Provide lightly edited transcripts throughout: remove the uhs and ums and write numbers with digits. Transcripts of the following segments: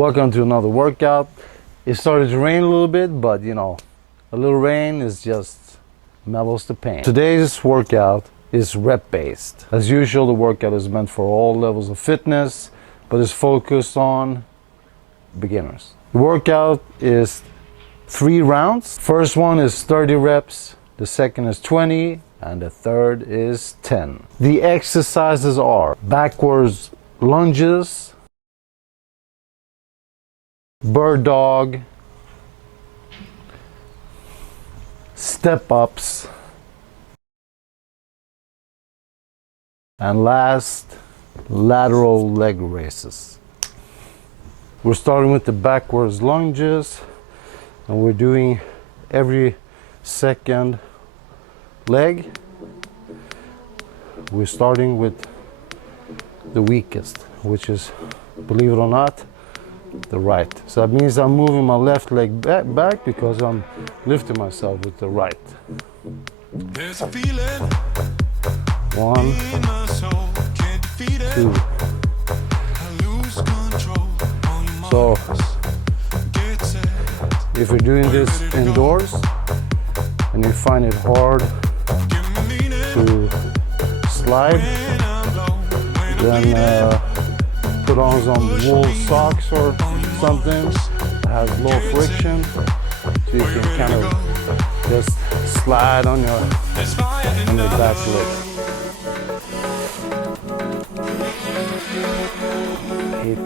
Welcome to another workout. It started to rain a little bit, but you know, a little rain is just mellows the pain. Today's workout is rep based. As usual, the workout is meant for all levels of fitness, but is focused on beginners. The workout is 3 rounds. First one is 30 reps, the second is 20, and the third is 10. The exercises are backwards lunges, bird dog, step ups, and last, lateral leg raises. We're starting with the backwards lunges, and we're doing every second leg. We're starting with the weakest, which is, believe it or not, the right. So that means I'm moving my left leg back because I'm lifting myself with the right. There's a feeling 1, in my soul, can't defeat it. 2. I lose control on your So mind. Get set, if you're doing this indoors and you find it hard give me meaning to slide, when I'm low, when I'm then put on some wool socks or something that has low friction, so you can kind of just slide on your there's fire in the back leg.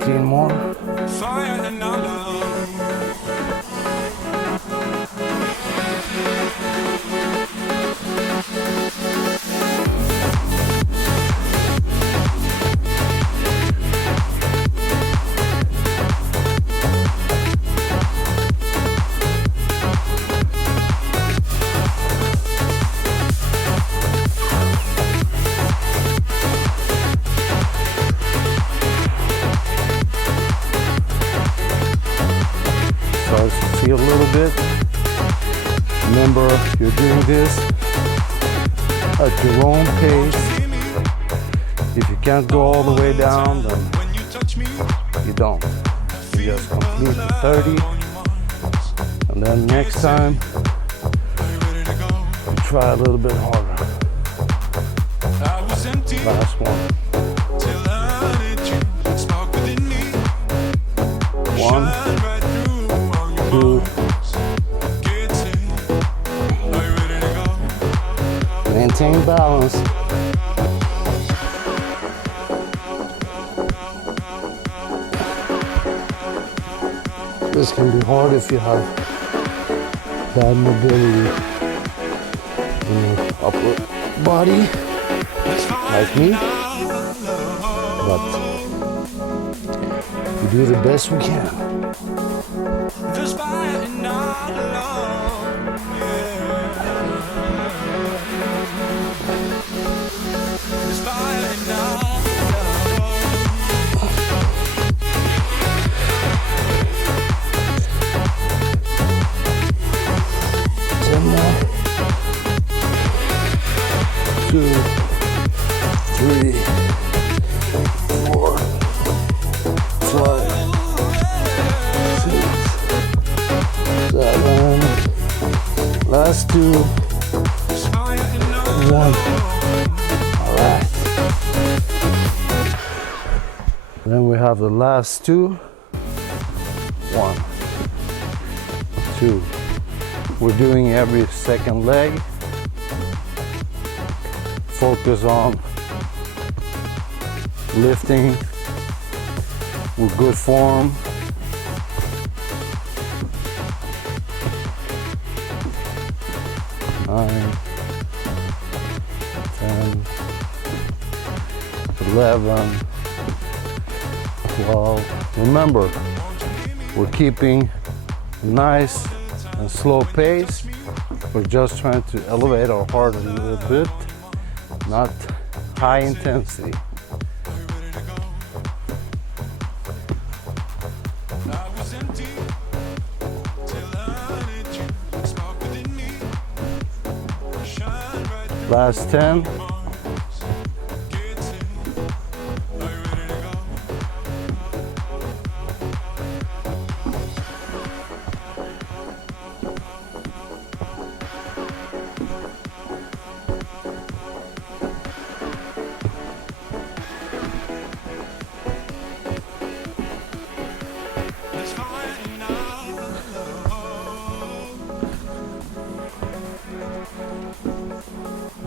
18 more. fire in our love. Starts to feel a little bit. Remember, you're doing this at your own pace. If you can't go all the way down, then When you touch me, you don't. You just complete the 30, and then next time ready to go. you try a little bit harder. I was empty Last one. till I let you spark within me. 1, Shine right through all your 2, get set. Are you ready to go? maintain balance. This can be hard if you have bad mobility in your upper body, There's fire like me, in our love. but we do the best we can. There's fire in our love. Yeah. There's fire in our love. 10 more. 2, 3, 4, 5, 6, 7. Last 2. There's fire in our 1. All right. Then we have the last 2. 1, 2. We're doing every second leg. Focus on lifting with good form. Nine, 10, 11, 12. Remember, we're keeping a nice and slow pace. We're just trying to elevate our heart a little bit, not high intensity. I was empty till I let you spark within me. Shine right through Last 10. get set. Are you ready to go?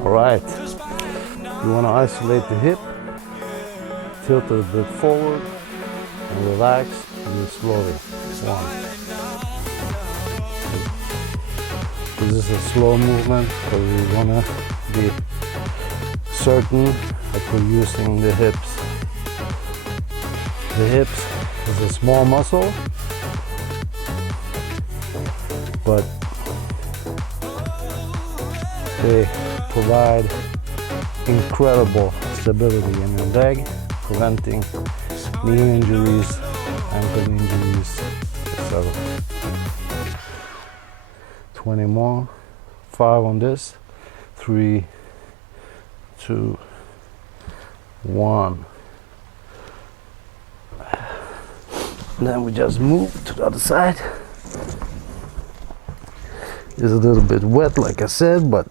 All right. You want to isolate the hip, tilt it a bit forward, and relax. Do it slowly. 1. This is a slow movement, so we want to be certain that we're using the hips. The hips is a small muscle, but they provide incredible stability in your leg, preventing knee injuries, ankle injuries, etc. 20 more. 5 on this. 3, 2, 1. Then we just move to the other side. It's a little bit wet, like I said, but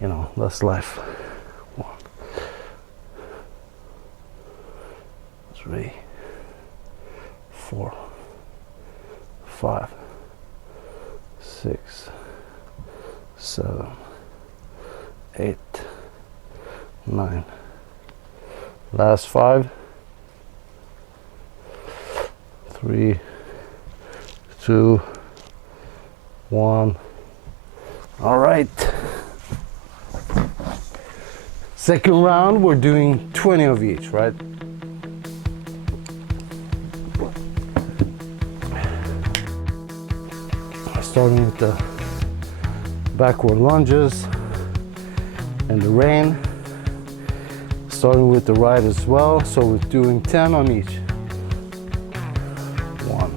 you know, that's life. 1, 3, 4, 5, 6, 7, 8, 9. Last 5. 3, 2, 1. All right. Second round, we're doing 20 of each, right? Starting with the backward lunges and the rain. Starting with the right as well, so we're doing 10 on each. 1.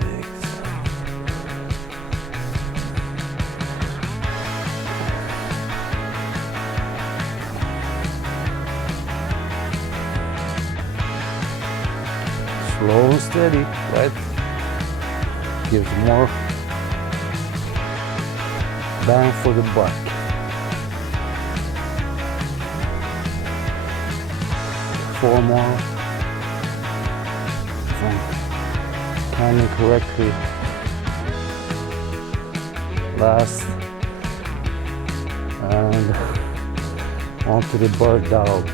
6. Slow and steady, right? Gives more bang for the buck. 4 more. If I'm timing correctly. Last. And onto the bird dog.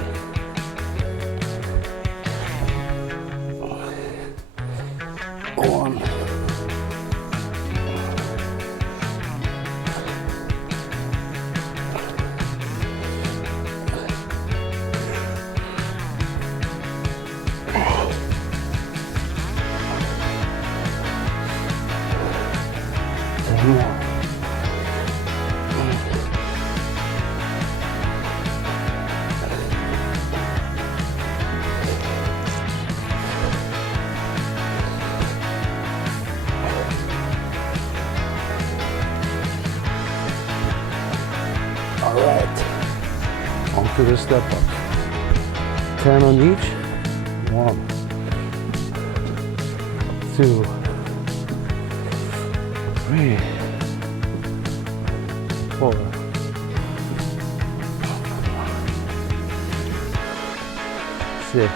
1. 10 more. All right, on to the step up. 10 on each. 1, 2, 3, 4, 6,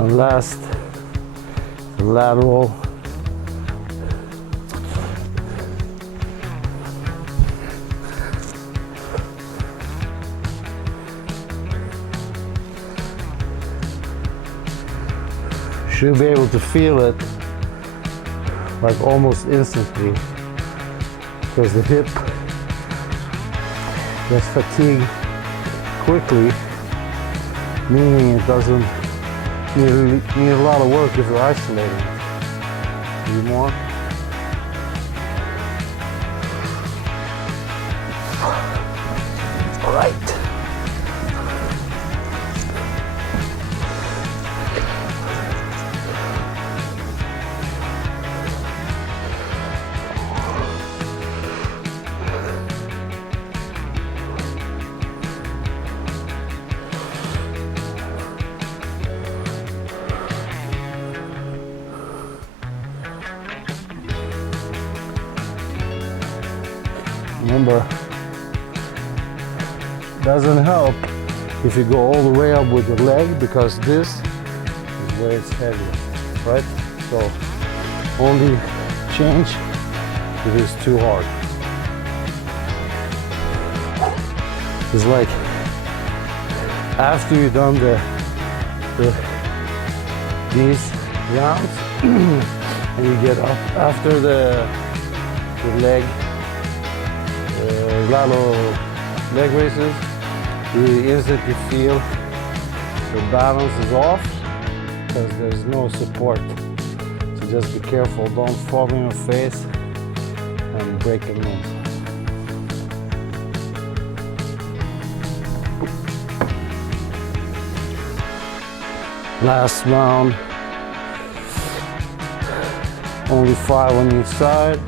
and last, the lateral. Should be able to feel it like almost instantly, because the hip gets fatigued quickly, meaning it doesn't need a lot of work if you're isolating it. Do more. All right. Remember, doesn't help if you go all the way up with your leg, because this is where it's heavy, right? So only change if it's too hard. It's like after you've done these rounds and you get up after the leg leg raises, you instantly feel the balance is off because there's no support. So just be careful, don't fall on your face and break a nose. Last round, only 5 on each side.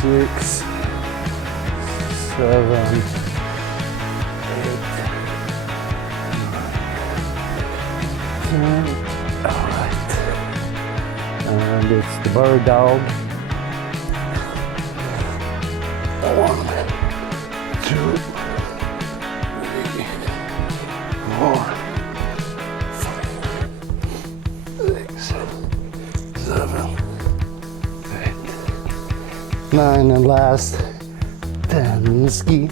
Six, 7, 8, 10. All right, and it's the bird dog. 1, 2, 3, 4, 5, 6, 7, 9, and last 10 ski,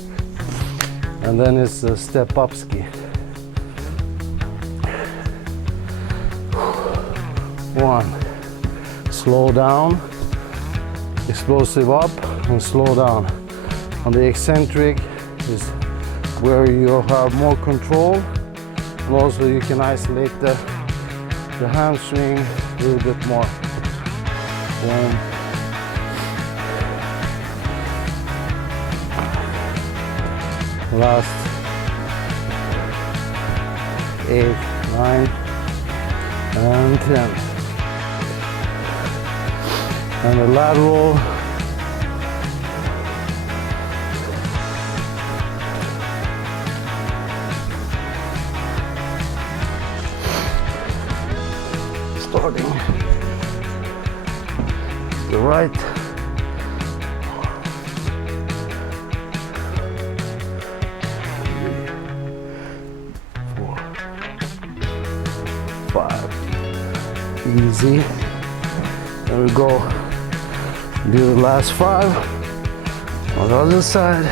and then it's a step up ski. 1, slow down, explosive up and slow down. On the eccentric is where you have more control, and also you can isolate the hamstring a little bit more. 1, last 8, 9, and 10. And the lateral starting the right. 5. Easy. There we go. Do the last 5 on the other side.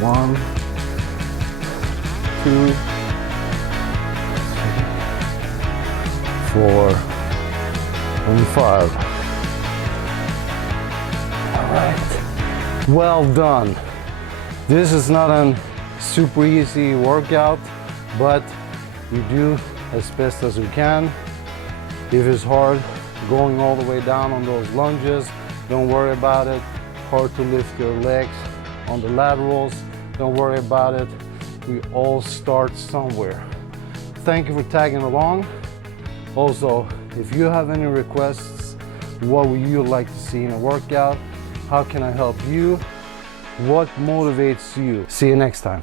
1, 2, 3, 4, and 5. All right. Well done. This is not a super easy workout, but we do as best as we can. If it's hard going all the way down on those lunges, don't worry about it. Hard to lift your legs on the laterals, don't worry about it. We all start somewhere. Thank you for tagging along. Also, if you have any requests, what would you like to see in a workout? How can I help you? What motivates you? See you next time.